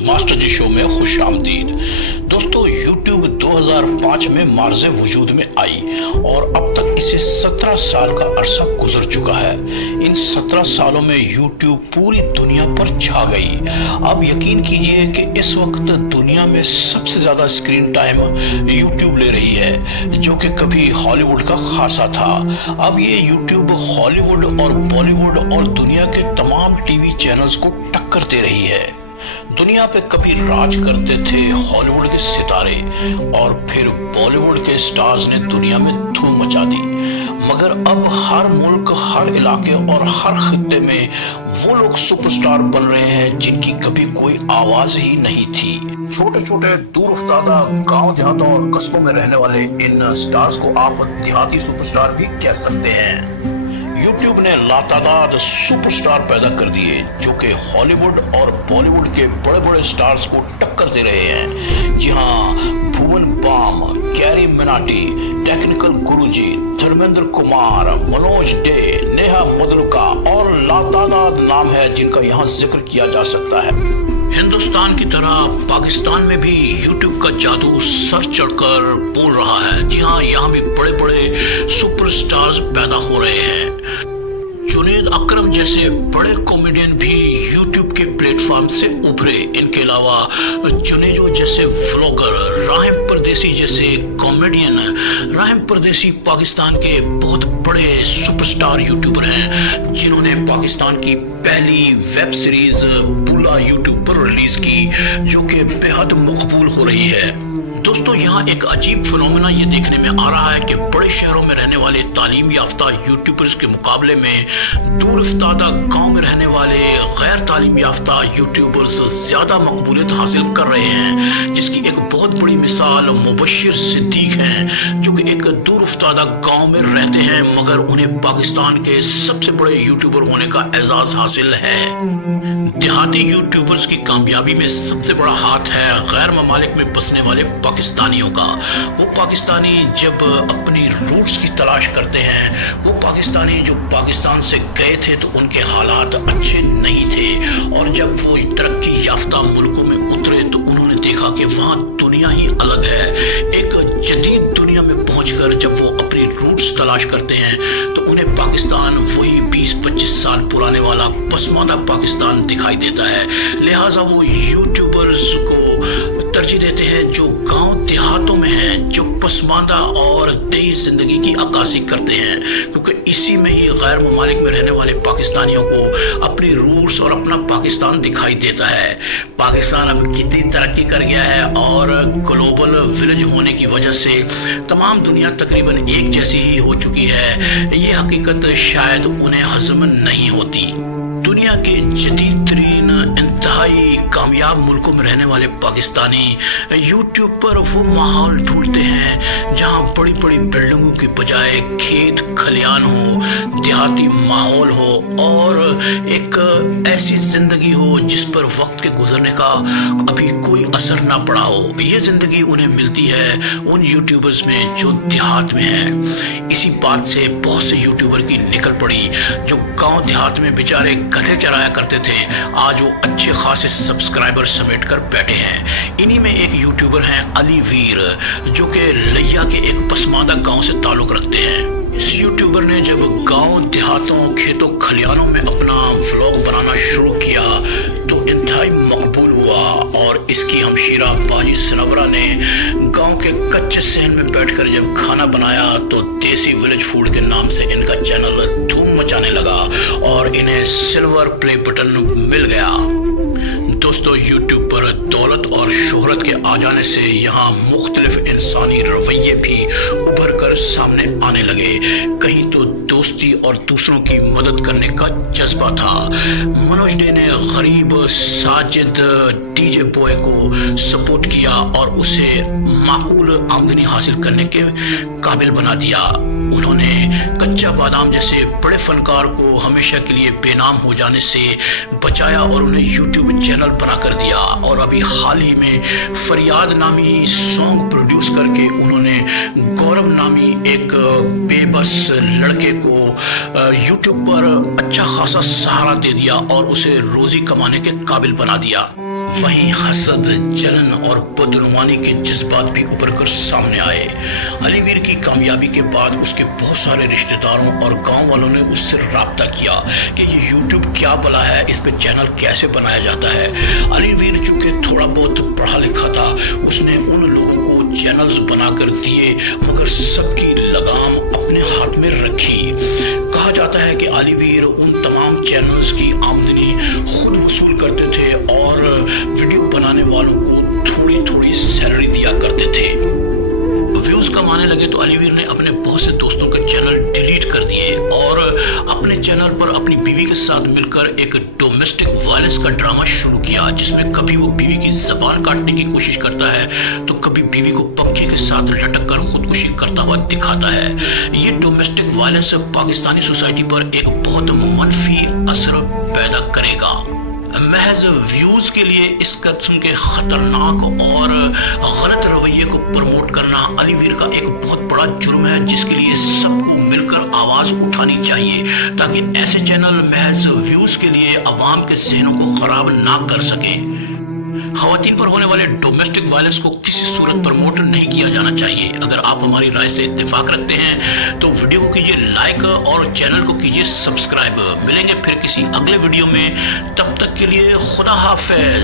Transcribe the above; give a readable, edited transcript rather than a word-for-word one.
Master जी show में खुश आमदीद। दोस्तों, YouTube 2005 में मार्ज़े वजूद में आई और अब तक इसे 17 साल का अरसा गुजर चुका है। इन 17 सालों में YouTube पूरी दुनिया पर छा गई। अब यकीन कीजिए कि इस वक्त दुनिया में सबसे ज्यादा स्क्रीन टाइम YouTube ले रही है, जो कि कभी हॉलीवुड का खासा था। अब ये YouTube हॉलीवुड और बॉलीवुड और दुनिया के तमाम टीवी चैनल्स को टक्कर दे रही है। दुनिया पे कभी राज करते थे हॉलीवुड के सितारे और फिर बॉलीवुड के स्टार्स ने दुनिया में धूम मचा दी, मगर अब हर मुल्क, हर इलाके और हर खित्ते में वो लोग सुपरस्टार बन रहे हैं जिनकी कभी कोई आवाज ही नहीं थी। छोटे छोटे दूर अफ्तादा गांव देहातों और कस्बों में रहने वाले इन स्टार्स को आप देहाती सुपरस्टार भी कह सकते हैं। YouTube ने लातादाद सुपरस्टार पैदा कर दिए जो कि हॉलीवुड और बॉलीवुड के बड़े बड़े स्टार्स को टक्कर दे रहे हैं। जी हाँ, भुवन बाम, कैरी मिनाटी, टेक्निकल गुरुजी, धर्मेंद्र कुमार, मनोज डे, नेहा मधुलिका और लातादाद नाम है जिनका यहाँ जिक्र किया जा सकता है। हिंदुस्तान की तरह पाकिस्तान में भी YouTube का जादू सर चढ़कर बोल रहा है। जी हाँ, यहाँ भी बड़े बड़े सुपरस्टार्स पैदा हो रहे हैं। जुनेद अकरम जैसे बड़े कॉमेडियन भी YouTube के प्लेटफॉर्म से उभरे। इनके अलावा जुनेजो जैसे व्लॉगर, राहिम परदेसी जैसे कॉमेडियन। राहिम परदेसी पाकिस्तान के बहुत बड़े सुपरस्टार यूट्यूबर हैं जिन्होंने पाकिस्तान की पहली वेब सीरीज बुला YouTube पर रिलीज की, जो कि बेहद मकबूल हो रही है। दोस्तों, यहाँ एक अजीब फिनोमेना ये देखने में आ रहा है कि बड़े शहरों में रहने वाले तालीम याफ्ता यूट्यूबर्स के मुकाबले में दूर अफ्तादा गांव में रहने वाले गैर तालीम याफ्ता यूट्यूबर्स ज्यादा मकबूलियत हासिल कर रहे हैं, जिसकी एक बहुत बड़ी मिसाल मुबशिर सिद्दीक हैं, जो कि एक दूर अफ्तादा गांव में रहते हैं मगर उन्हें पाकिस्तान के सबसे बड़े यूट्यूबर होने का एजाज हासिल है। देहाती यूट्यूबर्स की कामयाबी में सबसे बड़ा हाथ है गैर ममालिक में बसने वाले पाकिस्तानियों का। वो पाकिस्तानी जब अपनी रूट्स की तलाश करते हैं, वो पाकिस्तानी जो पाकिस्तान से गए थे तो उनके हालात अच्छे नहीं थे, और जब वो तरक्की याफ्ता मुल्कों में उतरे तो उन्होंने देखा कि वहाँ दुनिया ही अलग है। एक जदीद दुनिया में पहुंचकर जब वो अपनी रूट्स तलाश करते हैं तो उन्हें पाकिस्तान वही 20-25 साल पुराने वाला पसमानदा पाकिस्तान दिखाई देता है। लिहाजा वो यूट्यूबर्स को तरजीह देते हैं जो गांव देहातों में हैं, जो पसमानदा और देही जिंदगी की अक्कासी करते हैं, क्योंकि इसी में ही गैर ममालिक में रहने वाले पाकिस्तानियों को अपनी रूट्स और अपना पाकिस्तान दिखाई देता है। पाकिस्तान अब कितनी तरक्की कर गया है और ग्लोबल विलेज होने की वजह से तमाम दुनिया तकरीबन एक जैसी ही हो चुकी है। ये हकीकत शायद उन्हें हजम नहीं होती। दुनिया के जदीद तरीन इंतहाई कामयाब मुल्कों में रहने वाले पाकिस्तानी यूट्यूब पर वो माहौल ढूंढते हैं जहां बड़ी बड़ी बिल्डिंगों की बजाय खेत खलियान हो, देहाती माहौल हो और एक ऐसी जिंदगी हो जिस पर वक्त के गुजरने का अभी कोई असर ना पड़ा हो। ये जिंदगी उन्हें मिलती है उन यूट्यूबर्स में जो देहात में है। इसी बात से बहुत से यूट्यूबर की निकल पड़ी जो गांव देहात में बेचारे गधे चराया करते थे, आज वो अच्छे खासे सब्सक्राइबर समेट कर बैठे हैं। इन्हीं में एक यूट्यूबर हैं अली वीर, जो कि लिया के एक पसमानदा गांव से ताल्लुक रखते हैं। इस यूट्यूबर ने जब गांव देहातों खेतों खलियानों में अपना व्लॉग बनाना शुरू किया तो इंतहाई मकबूल हुआ, और इसकी हमशीरा बाजी सनवरा ने गांव के कच्चे सहन में बैठकर जब खाना बनाया तो देसी विलेज फूड के नाम से इनका चैनल धूम मचाने लगा और इन्हें सिल्वर प्ले बटन मिल गया। दोस्तों, यूट्यूब पर दौलत और शोहरत के आ जाने से यहाँ मुख्तलिफ इंसानी रवैये भी उभर कर सामने आने लगे। कहीं तो दोस्ती और दूसरों की मदद करने का जज्बा था। मनोज डे ने गरीब साजिद डीजे बॉय को सपोर्ट किया और उसे माकूल आमदनी हासिल करने के काबिल बना दिया। उन्होंने कच्चा बादाम जैसे बड़े फनकार को हमेशा के लिए बेनाम हो जाने से बचाया और उन्हें यूट्यूब चैनल बना कर دیا اور ابھی حال ہی میں فریاد نامی سانگ پروڈیوس کر کے انہوں نے گورو نامی ایک بے بس لڑکے کو یوٹیوب پر اچھا خاصا سہارا دے دیا اور اسے روزی کمانے کے قابل بنا دیا۔ وہیں حسد، جلن اور بدعنوانی کے جذبات بھی ابھر کر سامنے آئے۔ علی ویر کی کامیابی کے بعد اس کے بہت سارے رشتہ داروں اور گاؤں والوں نے اس سے رابطہ کیا کہ یہ یوٹیوب کیا بلا ہے، اس پہ چینل کیسے بنایا جاتا ہے۔ علی ویر چونکہ تھوڑا بہت پڑھا لکھا تھا، اس نے ان لوگوں کو چینلز بنا کر دیے، مگر سب کی لگام اپنے ہاتھ میں رکھی۔ کہا جاتا ہے کہ علی ویر ان تمام چینلز کی آمدنی خود وصول کرتے تھے اور ویڈیو بنانے والوں کو تھوڑی تھوڑی سیلری دیا کرتے تھے۔ ویوز کمانے لگے تو علی ویر نے اپنے بہت سے دوستوں کے چینل ڈیلیٹ کر دیے اور اپنے چینل پر اپنی بیوی کے ساتھ مل کر ایک ڈومیسٹک وائلنس کا ڈرامہ شروع کیا، جس میں کبھی وہ بیوی کی زبان کاٹنے کی کوشش کرتا ہے تو کبھی بیوی کو پنکھے کے ساتھ لٹک کر خودکشی کرتا ہوا دکھاتا ہے۔ یہ ڈومیسٹک وائلنس پاکستانی سوسائٹی پر ایک بہت منفی اثر پیدا کرے گا۔ محض ویوز کے لیے اس قسم کے خطرناک اور غلط رویے کو پروموٹ کرنا علی ویر کا ایک بہت بڑا جرم ہے، جس کے لیے سب کو مل کر آواز اٹھانی چاہیے تاکہ ایسے چینل محض ویوز کے لیے عوام کے ذہنوں کو خراب نہ کر سکیں۔ خواتین پر ہونے والے ڈومیسٹک وائلنس کو کسی صورت پروموٹ نہیں کیا جانا چاہیے۔ اگر آپ ہماری رائے سے اتفاق رکھتے ہیں تو ویڈیو کو کیجیے لائک اور چینل کو کیجیے سبسکرائب۔ ملیں گے پھر کسی اگلے ویڈیو میں، تب تک کے لیے خدا حافظ۔